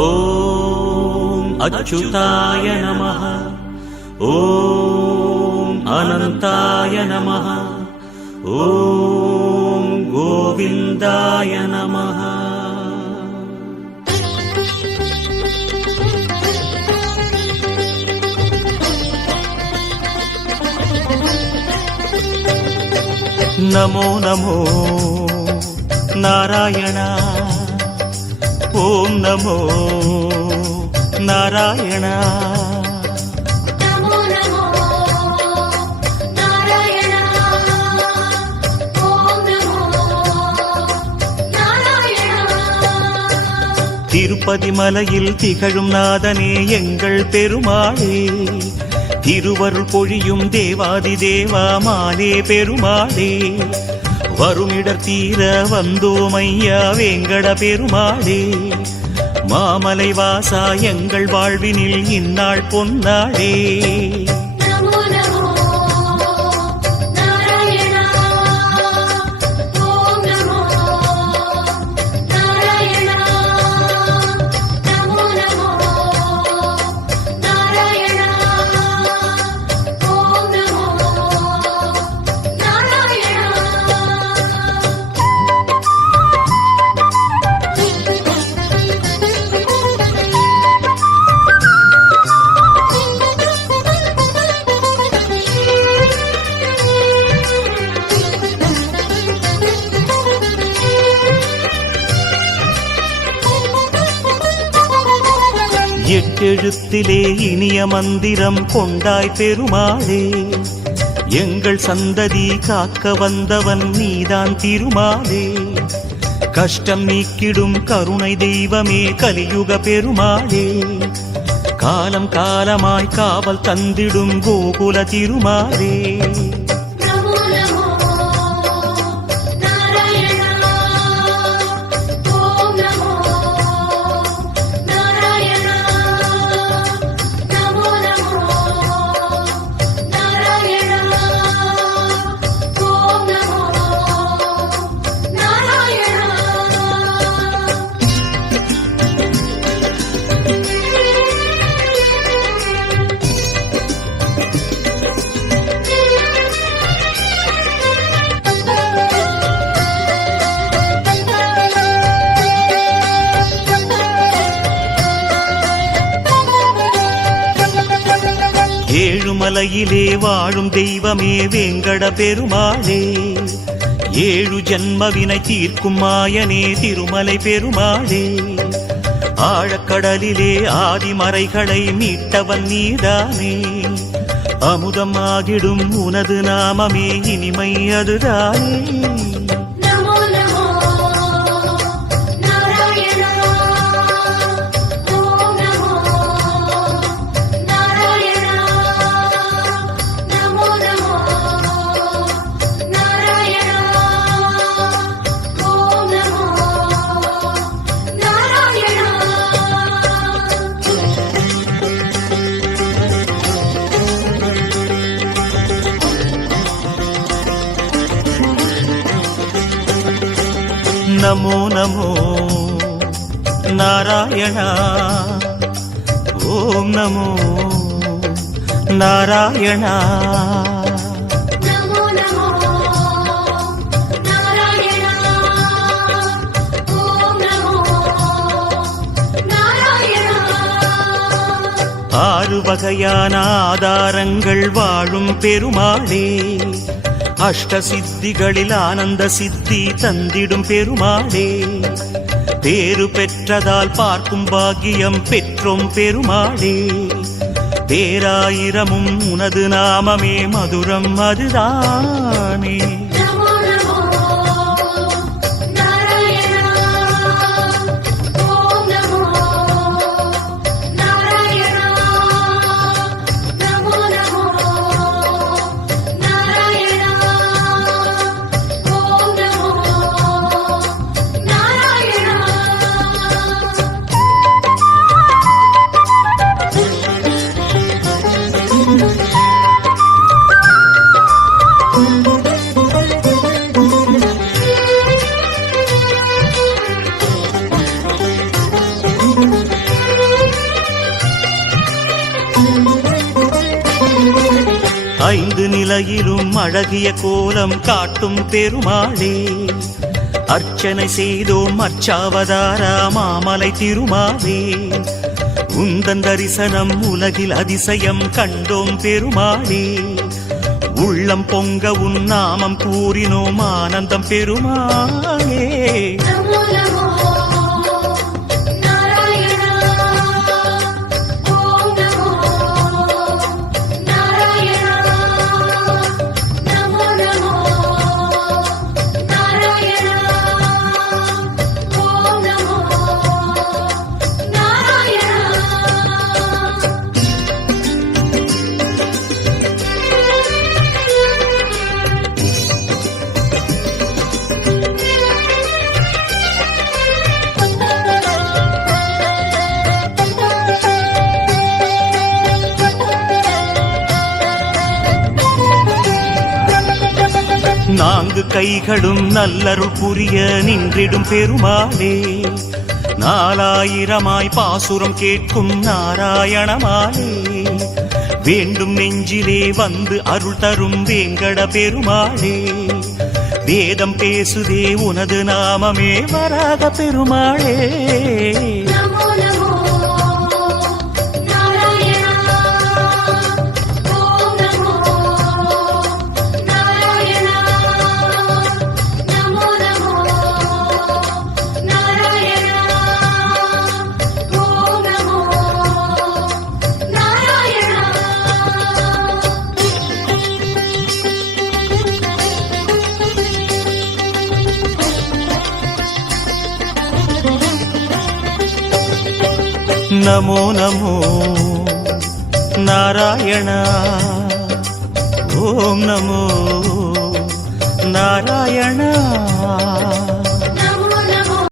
ஓம் அச்சுதாய நமः. ஓம் அனந்தாய நமः. ஓம் கோவிந்தாய நமः. நமோ நமோ நாராயண. ஓம் நமோ நாராயண. நமோ நமோ நாராயண. ஓம் நமோ நாராயண. திருப்பதி மலையில் திகழும் நாதனே எங்கள் பெருமாளே, திருவருள் பொழியும் தேவாதி தேவாமானே பெருமாளே, வருமிடர் தீர வந்தோமையா வேங்கட பெருமாளே, மாமலை வாசா எங்கள் வாழ்வினில் இந்நாள் பொன்னாளே. நமோ நமோ நாராயண. ஓம் நமோ நாராயண. நமோ நமோ நாராயண. ஓம் நமோ நாராயண. எட்டெழுத்திலே இனிய மந்திரம் கொண்டாய் பெருமாளே, எங்கள் சந்ததி காக்க வந்தவன் நீதான் திருமாலே, கஷ்டம் நீக்கிடும் கருணை தெய்வமே கலியுக பெருமாளே, காலம் காலமாய் காவல் தந்திடும் கோகுல திருமாலே. நமோ நமோ நாராயண. ஓம் நமோ நாராயண. நமோ நமோ நாராயண. ஓம் நமோ நாராயண. ஏழுமலையிலே வாழும் தெய்வமே வேங்கட பெருமாளே, ஏழு ஜன்மவினை தீர்க்கும் மாயனே திருமலை பெருமாளே, ஆழக்கடலிலே ஆதிமறைகளை மீட்டவன் நீதானே, அமுதம் ஆகிடும் உனது நாமமே இனிமை அதுதானே. நமோ நமோ நாராயண. ஓம் நமோ நாராயண. நமோ நமோ நாராயண. ஓம் நமோ நாராயண. நமோ நமோ நாராயண. ஓம் நமோ நாராயண. நமோ நமோ நாராயண. ஓம் நமோ நாராயண. ஆறு வகையான ஆதாரங்கள் வாழும் பெருமாளே, அஷ்ட சித்திகளில் ஆனந்த சித்தி தந்திடும் பெருமாளே, பேரு பெற்றதால் பார்க்கும் பாக்கியம் பெற்றோம் பெருமாளே, பேராயிரமும் உனது நாமமே மதுரம் அதுதானே. நமோ நமோ நாராயண. ஓம் நமோ நாராயண. நமோ நமோ நாராயண. ஓம் நமோ நாராயண. ஐந்து நிலையிலும் அழகிய கோலம் காட்டும் பெருமாளே அர்ச்சனை செய்தோம் அர்ச்சாவதாரா மாமலை திருமாலே உந்தன் தரிசனம் உலகில் அதிசயம் கண்டோம் பெருமாளே உள்ளம் பொங்க உன் நாமம் கூறினோம் ஆனந்தம் பெருமாளே நமோ நமோ நாராயணா ஓம் நமோ நாராயணா நமோ நமோ நாராயணா ஓம் நமோ நாராயணா நான்கு கைகளும் நல்லருள் புரிய நின்றிடும் பெருமாளே நாலாயிரமாய் பாசுரம் கேட்கும் நாராயணமாலே வேண்டும் நெஞ்சிலே வந்து அருள் தரும் வேங்கட பெருமாளே வேதம் பேசுதே உனது நாமமே வராக பெருமாளே நமோ நமோ நாராயணா ஓம் நமோ நாராயணா நமோ நமோ நாராயணா ஓம் நமோ நாராயணா நமோ நமோ நாராயண ஓம் நமோ நாராயண